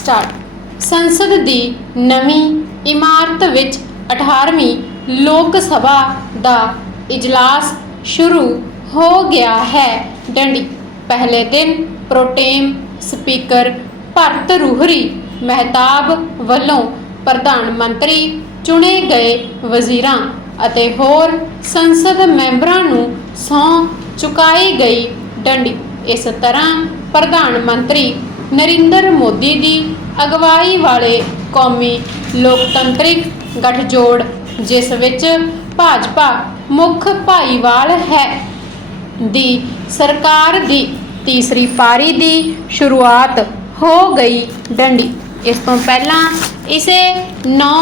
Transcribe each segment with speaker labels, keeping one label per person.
Speaker 1: Start. ਸੰਸਦ ਦੀ ਨਵੀਂ ਇਮਾਰਤ ਵਿੱਚ 18ਵੀਂ ਲੋਕ ਸਭਾ ਦਾ ਇਜਲਾਸ ਸ਼ੁਰੂ ਹੋ ਗਿਆ ਹੈ। ਡੰਡੀ। ਪਹਿਲੇ ਦਿਨ pro tem speaker Bhartruhari Mahtab ਵੱਲੋਂ ਪ੍ਰਧਾਨ ਮੰਤਰੀ ਚੁਣੇ ਗਏ ਵਜ਼ੀਰਾਂ ਅਤੇ ਹੋਰ ਸੰਸਦ ਮੈਂਬਰਾਂ ਨੂੰ ਸਹੁੰ ਚੁਕਾਈ ਗਈ। ਡੰਡੀ। ਇਸ ਤਰ੍ਹਾਂ ਪ੍ਰਧਾਨ ਮੰਤਰੀ ਨਰਿੰਦਰ ਮੋਦੀ ਦੀ ਅਗਵਾਈ ਵਾਲੇ ਕੌਮੀ ਲੋਕਤੰਤਰਿਕ ਗਠਜੋੜ, ਜਿਸ ਵਿੱਚ ਭਾਜਪਾ ਮੁੱਖ ਭਾਈਵਾਲ ਹੈ, ਦੀ ਸਰਕਾਰ ਦੀ ਤੀਸਰੀ ਪਾਰੀ ਦੀ ਸ਼ੁਰੂਆਤ ਹੋ ਗਈ ਡੰਡੀ। ਇਸ ਤੋਂ ਪਹਿਲਾਂ ਇਸੇ 9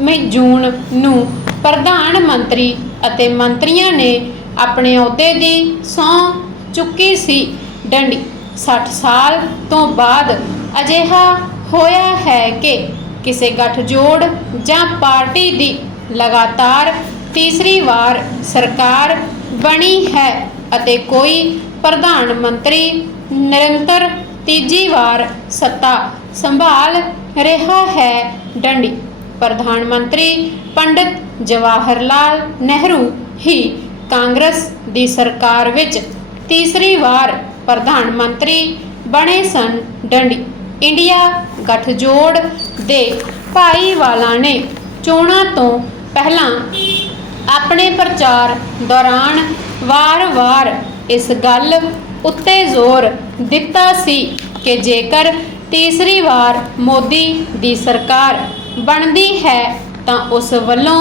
Speaker 1: ਮਈ ਜੂਨ ਨੂੰ ਪ੍ਰਧਾਨ ਮੰਤਰੀ ਅਤੇ ਮੰਤਰੀਆਂ ਨੇ ਆਪਣੇ ਅਹੁਦੇ ਦੀ ਸਹੁੰ ਚੁੱਕੀ ਸੀ ਡੰਡੀ। 60 ਸਾਲ ਤੋਂ ਬਾਅਦ ਅਜਿਹਾ ਹੋਇਆ ਹੈ ਕਿ ਕਿਸੇ ਗੱਠਜੋੜ ਜਾਂ ਪਾਰਟੀ ਦੀ ਲਗਾਤਾਰ ਤੀਸਰੀ ਵਾਰ ਸਰਕਾਰ ਬਣੀ ਹੈ ਅਤੇ ਕੋਈ ਪ੍ਰਧਾਨ ਮੰਤਰੀ ਨਿਰੰਤਰ ਤੀਜੀ ਵਾਰ ਸੱਤਾ ਸੰਭਾਲ ਰਿਹਾ ਹੈ, ਡੰਡੀ। ਪ੍ਰਧਾਨ ਮੰਤਰੀ ਪੰਡਿਤ ਜਵਾਹਰ ਲਾਲ ਨਹਿਰੂ ਹੀ ਕਾਂਗਰਸ ਦੀ ਸਰਕਾਰ ਵਿੱਚ ਤੀਸਰੀ ਵਾਰ ਪ੍ਰਧਾਨ ਮੰਤਰੀ ਬਣੇ ਸਨ। ਡੰਡੀ, ਇੰਡੀਆ ਗਠਜੋੜ ਦੇ ਭਾਈਵਾਲਾਂ ਨੇ ਚੋਣਾਂ ਤੋਂ ਪਹਿਲਾਂ ਆਪਣੇ ਪ੍ਰਚਾਰ ਦੌਰਾਨ ਵਾਰ-ਵਾਰ ਇਸ ਗੱਲ ਉੱਤੇ ਜ਼ੋਰ ਦਿੱਤਾ ਸੀ ਕਿ ਜੇਕਰ ਤੀਸਰੀ ਵਾਰ ਮੋਦੀ ਦੀ ਸਰਕਾਰ ਬਣਦੀ ਹੈ ਤਾਂ ਉਸ ਵੱਲੋਂ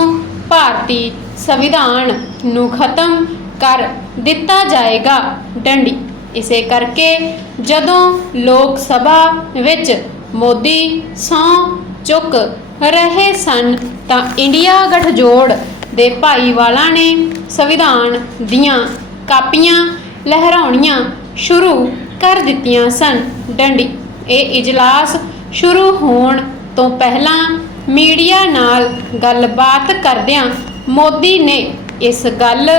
Speaker 1: ਭਾਰਤੀ ਸੰਵਿਧਾਨ ਨੂੰ ਖਤਮ ਕਰ ਦਿੱਤਾ ਜਾਏਗਾ। ਡੰਡੀ ਇਸੇ ਕਰਕੇ ਜਦੋਂ ਲੋਕ ਸਭਾ ਵਿੱਚ ਮੋਦੀ ਸਹੁੰ ਚੁੱਕ ਰਹੇ ਸਨ ਤਾਂ ਇੰਡੀਆ ਗਠਜੋੜ ਦੇ ਭਾਈਵਾਲਾਂ ਨੇ ਸੰਵਿਧਾਨ ਦੀਆਂ ਕਾਪੀਆਂ ਲਹਿਰਾਉਣੀਆਂ ਸ਼ੁਰੂ ਕਰ ਦਿੱਤੀਆਂ ਸਨ। ਡੰਡੀ, ਇਹ ਇਜਲਾਸ ਸ਼ੁਰੂ ਹੋਣ ਤੋਂ ਪਹਿਲਾਂ ਮੀਡੀਆ ਨਾਲ ਗੱਲਬਾਤ ਕਰਦਿਆਂ ਮੋਦੀ ਨੇ ਇਸ ਗੱਲ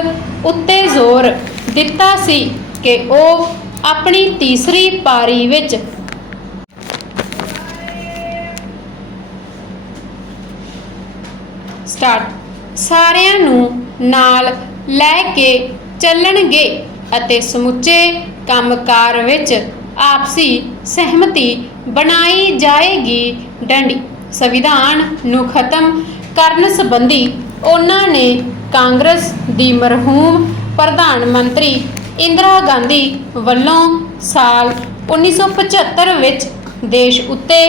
Speaker 1: ਉੱਤੇ ਜ਼ੋਰ ਦਿੱਤਾ ਸੀ। ਕਿ ਉਹ ਆਪਣੀ ਤੀਸਰੀ ਪਾਰੀ ਵਿੱਚ ਸਟਾਰਟ। ਸਾਰਿਆਂ ਨੂੰ ਨਾਲ ਲੈ ਕੇ ਚੱਲਣਗੇ ਅਤੇ ਸਮੁੱਚੇ ਕੰਮਕਾਰ ਵਿੱਚ ਆਪਸੀ ਸਹਿਮਤੀ ਬਣਾਈ ਜਾਏਗੀ। ਡੰਡੀ। ਸੰਵਿਧਾਨ ਨੂੰ ਖਤਮ ਕਰਨ ਸੰਬੰਧੀ ਉਹਨਾਂ ਨੇ ਕਾਂਗਰਸ ਦੀ ਮਰਹੂਮ ਪ੍ਰਧਾਨ ਮੰਤਰੀ ਇੰਦਰਾ ਗਾਂਧੀ ਵੱਲੋਂ ਸਾਲ 1975 ਵਿੱਚ ਦੇਸ਼ ਉੱਤੇ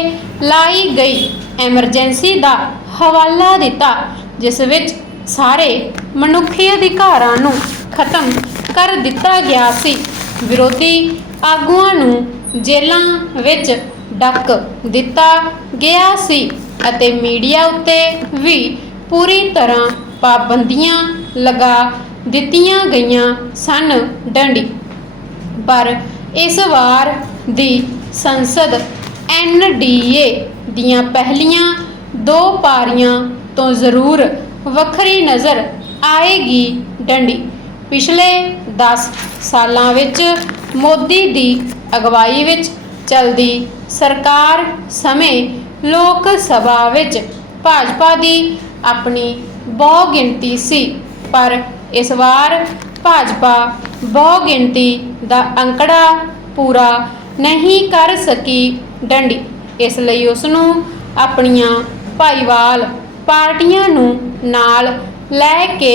Speaker 1: ਲਾਈ ਗਈ ਐਮਰਜੈਂਸੀ ਦਾ ਹਵਾਲਾ ਦਿੱਤਾ, ਜਿਸ ਵਿੱਚ ਸਾਰੇ ਮਨੁੱਖੀ ਅਧਿਕਾਰਾਂ ਨੂੰ ਖਤਮ ਕਰ ਦਿੱਤਾ ਗਿਆ ਸੀ। ਵਿਰੋਧੀ ਆਗੂਆਂ ਨੂੰ ਜੇਲ੍ਹਾਂ ਵਿੱਚ ਡੱਕ ਦਿੱਤਾ ਗਿਆ ਸੀ ਅਤੇ ਮੀਡੀਆ ਉੱਤੇ ਵੀ ਪੂਰੀ ਤਰ੍ਹਾਂ ਪਾਬੰਦੀਆਂ ਲਗਾ ਦਿੱਤੀਆਂ ਗਈਆਂ ਸਨ ਡੰਡੀ। ਪਰ ਇਸ ਵਾਰ ਦੀ ਸੰਸਦ ਐਨਡੀਏ ਦੀਆਂ ਪਹਿਲੀਆਂ ਦੋ ਪਾਰੀਆਂ ਤੋਂ ਜ਼ਰੂਰ ਵੱਖਰੀ ਨਜ਼ਰ ਆਏਗੀ ਡੰਡੀ। ਪਿਛਲੇ 10 ਸਾਲਾਂ ਵਿੱਚ ਮੋਦੀ ਦੀ ਅਗਵਾਈ ਵਿੱਚ ਚਲਦੀ ਸਰਕਾਰ ਸਮੇਂ ਲੋਕ ਸਭਾ ਵਿੱਚ ਭਾਜਪਾ ਦੀ ਆਪਣੀ ਬਹੁ ਗਿਣਤੀ ਸੀ, ਪਰ ਇਸ ਵਾਰ ਭਾਜਪਾ ਬਹੁ ਗਿਣਤੀ ਦਾ ਅੰਕੜਾ ਪੂਰਾ ਨਹੀਂ ਕਰ ਸਕੀ ਡੰਡੀ। ਇਸ ਲਈ ਉਸ ਨੂੰ ਆਪਣੀਆਂ ਭਾਈਵਾਲ ਪਾਰਟੀਆਂ ਨੂੰ ਨਾਲ ਲੈ ਕੇ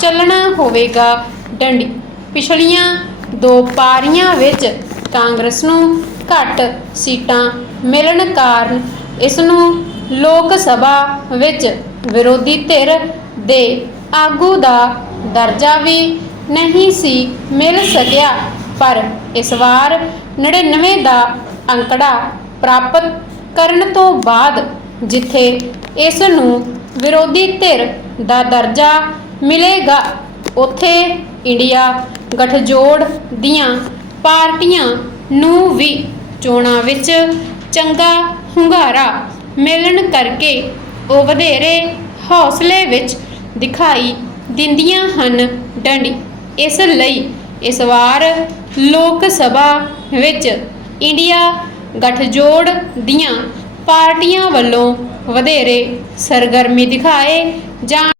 Speaker 1: ਚੱਲਣਾ ਹੋਵੇਗਾ ਡੰਡੀ। ਪਿਛਲੀਆਂ ਦੋ ਪਾਰੀਆਂ ਵਿੱਚ ਕਾਂਗਰਸ ਨੂੰ ਘੱਟ ਸੀਟਾਂ ਮਿਲਣ ਕਾਰਨ ਇਸ ਨੂੰ ਲੋਕ ਸਭਾ ਵਿੱਚ ਵਿਰੋਧੀ ਧਿਰ ਦੇ ਆਗੂ ਦਾ ਦਰਜਾ ਵੀ ਨਹੀਂ ਸੀ ਮਿਲ ਸਕਿਆ, ਪਰ ਇਸ ਵਾਰ 99 ਦਾ ਅੰਕੜਾ ਪ੍ਰਾਪਤ ਕਰਨ ਤੋਂ ਬਾਅਦ ਜਿੱਥੇ ਇਸ ਨੂੰ ਵਿਰੋਧੀ ਧਿਰ ਦਾ ਦਰਜਾ ਮਿਲੇਗਾ, ਉੱਥੇ ਇੰਡੀਆ ਗਠਜੋੜ ਦੀਆਂ ਪਾਰਟੀਆਂ ਨੂੰ ਵੀ ਚੋਣਾਂ ਵਿੱਚ ਚੰਗਾ ਹੁੰਗਾਰਾ ਮਿਲਣ ਕਰਕੇ ਉਹ ਵਧੇਰੇ ਹੌਸਲੇ ਵਿੱਚ ਦਿਖਾਈ ਦਿੰਦੀਆਂ ਹਨ। ਡੰਡੀ, ਇਸ ਲਈ ਇਸ ਵਾਰ ਲੋਕ ਸਭਾ ਵਿੱਚ ਇੰਡੀਆ ਗਠਜੋੜ ਦੀਆਂ ਪਾਰਟੀਆਂ ਵੱਲੋਂ ਵਧੇਰੇ ਸਰਗਰਮੀ ਦਿਖਾਏ ਜਾਣ